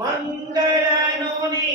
ಮಂಗಳನು ನೀ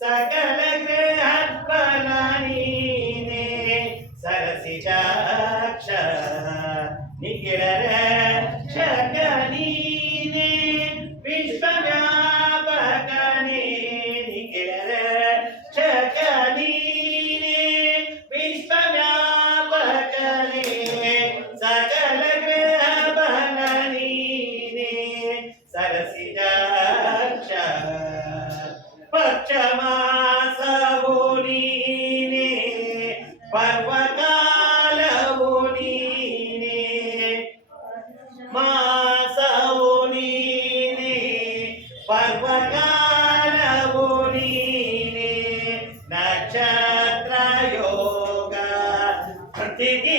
సకల గృహత్ఫలనీనే సరసిజాక్ష నిఖిల రక్షక ನೀನೆ ಪರ್ವಕಾಲವು ನೀನೆ ಮಾಸವು ನೀನೆ ಪರ್ವಕಾಲವು ನೀನೆ ನಕ್ಷತ್ರ ಯೋಗ ಪ್ರತಿಧಿಕರಣವು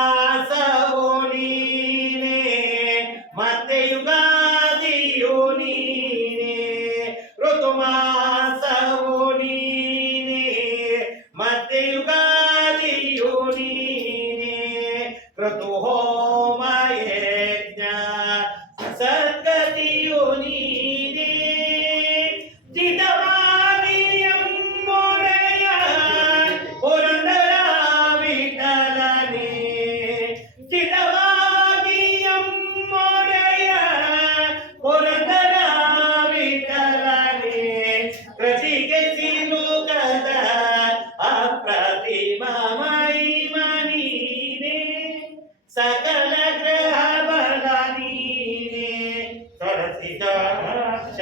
pero tú ಸಕಲ ಗ್ರಹ ಬಲ ನೀನೆ ಸರಸಿದಾಕ್ಷ